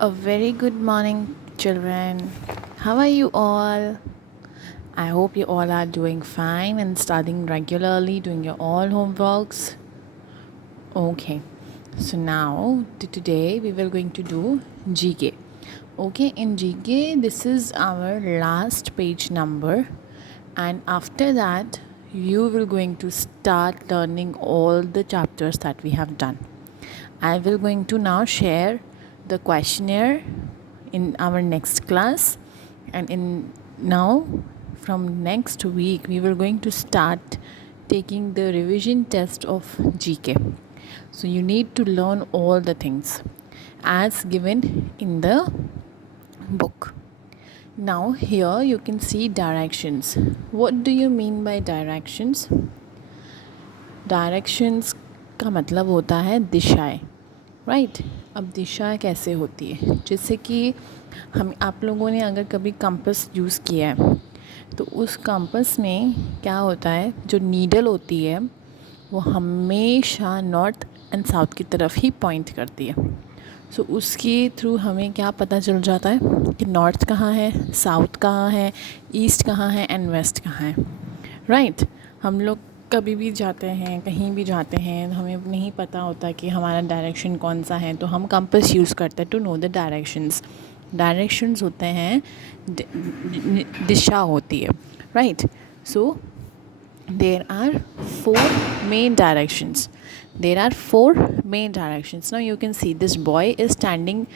A very good morning, children. How are you all? I hope you all are doing fine and studying regularly, doing your all homeworks. Okay, so now today we were going to do GK. Okay, in GK, this is our last page number, and after that, you will going to start learning all the chapters that we have done. I will going to now share the questionnaire in our next class, and in now from next week we will going to start taking the revision test of GK. So you need to learn all the things as given in the book. Now here you can see directions. What do you mean by directions? Directions का मतलब होता है दिशाएं, right. अब दिशा कैसे होती है, जैसे कि हम आप लोगों ने अगर कभी कंपास यूज़ किया है तो उस कंपास में क्या होता है, जो नीडल होती है वो हमेशा नॉर्थ एंड साउथ की तरफ ही पॉइंट करती है। सो उसके थ्रू हमें क्या पता चल जाता है कि नॉर्थ कहाँ है, साउथ कहाँ है, ईस्ट कहाँ है एंड वेस्ट कहाँ है, राइट। हम लोग कभी भी जाते हैं, कहीं भी जाते हैं, हमें नहीं पता होता कि हमारा डायरेक्शन कौन सा है, तो हम कंपास यूज़ करते हैं to know the directions. Directions होते हैं, दिशा होती है, right. So there are four main directions. There are four main directions. Now you can see this boy is standing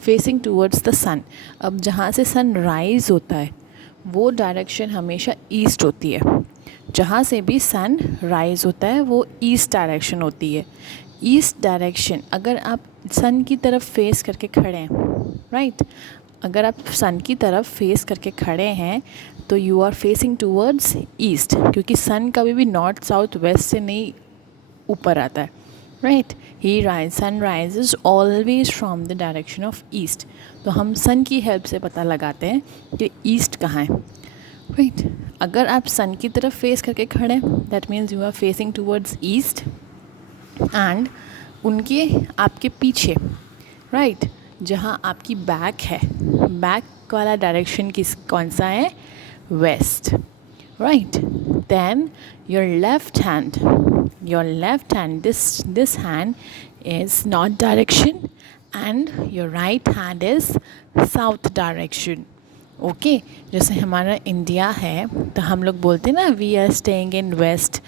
facing towards the sun. अब जहाँ से सन राइज होता है वो डायरेक्शन हमेशा ईस्ट होती है। जहाँ से भी सन राइज होता है वो ईस्ट डायरेक्शन होती है। ईस्ट डायरेक्शन अगर आप सन की तरफ फेस करके खड़े हैं, राइट, अगर आप सन की तरफ फेस करके खड़े हैं तो you are facing towards east, क्योंकि सन कभी भी नॉर्थ साउथ वेस्ट से नहीं ऊपर आता है, right. Sun rises always from the direction of east. तो हम सन की हेल्प से पता लगाते हैं कि ईस्ट कहाँ है, राइट। अगर आप सन की तरफ फेस करके खड़े हैं that means you are facing towards east, and उनके आपके पीछे, राइट, जहाँ आपकी बैक है, बैक वाला डायरेक्शन कौन सा है, west, right. Then your left hand, this hand is north direction and your right hand is south direction. Okay, जैसे हमारा इंडिया है तो हम लोग बोलते हैं ना, we are staying in west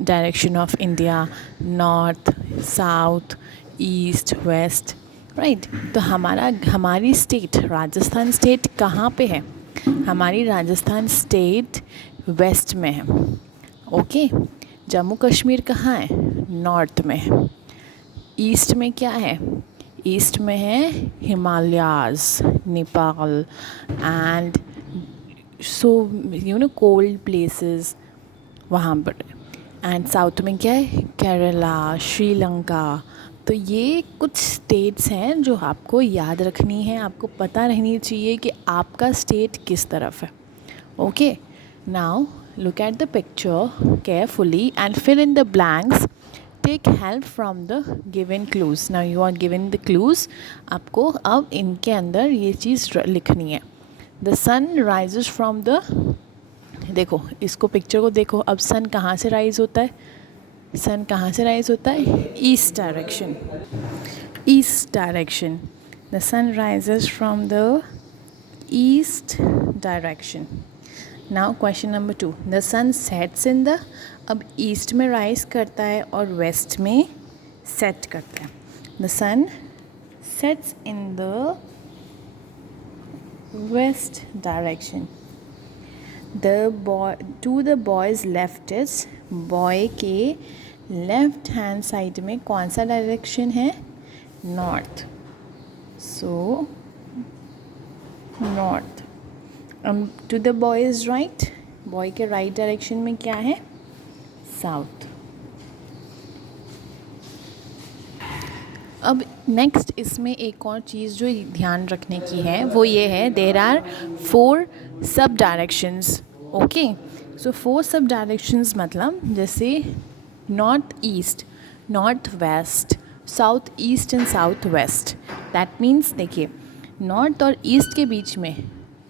direction of India, north south east west, right. तो हमारी स्टेट राजस्थान स्टेट कहाँ पे है, हमारी राजस्थान स्टेट वेस्ट में है, ओके। जम्मू कश्मीर कहाँ है, नॉर्थ में है। ईस्ट में क्या है, ईस्ट में है Himalayas, Nepal and so cold places वहाँ पर। एंड साउथ में क्या है, केरला, श्रीलंका। तो ये कुछ स्टेट्स हैं जो आपको याद रखनी है, आपको पता रहनी चाहिए कि आपका स्टेट किस तरफ है, okay. Now look at the picture carefully and fill in the blanks. Take help from the given clues. Now you are given the clues. आपको अब इनके अंदर ये चीज़ लिखनी है। The sun rises from the, देखो इसको पिक्चर को देखो, अब सन कहाँ से राइज होता है, सन कहाँ से राइज होता है, east direction, east direction. The sun rises from the east direction. Now question number 2, the sun sets in the, अब ईस्ट में राइज करता है और वेस्ट में सेट करता है। The sun sets in the west direction. To the boys left is, boy के left hand side में कौन सा डायरेक्शन है, north, so north. To the boys right, boy के राइट डायरेक्शन में क्या है, साउथ। अब नेक्स्ट इसमें एक और चीज़ जो ध्यान रखने की है वो ये है, देर आर 4 सब डायरेक्शंस, ओके। सो 4 सब डायरेक्शंस मतलब जैसे north east, north west, south east and south west. That means देखिए, नॉर्थ और ईस्ट के बीच में,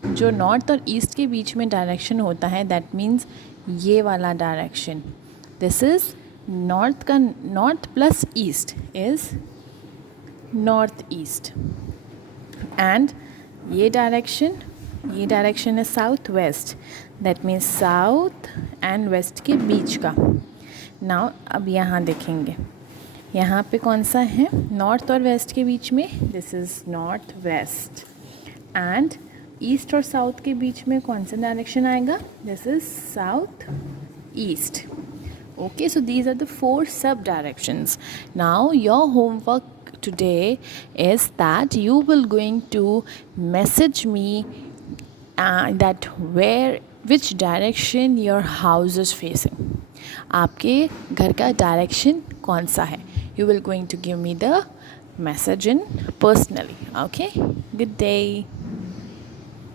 जो नॉर्थ और ईस्ट के बीच में डायरेक्शन होता है, दैट मीन्स ये वाला डायरेक्शन, दिस इज़ नॉर्थ का, north plus east is north east. And ये डायरेक्शन है south west, that means south and west के बीच का। नाउ अब यहाँ देखेंगे, यहाँ पे कौन सा है, नॉर्थ और वेस्ट के बीच में, this is north west. And east और साउथ के बीच में कौन सा डायरेक्शन आएगा, this is south east. Okay, so these are the 4 sub directions. Now your homework today is that you will going to message me that which direction your house is facing. आपके घर का direction कौन सा है? You will going to give me the message in personally. Okay, good day.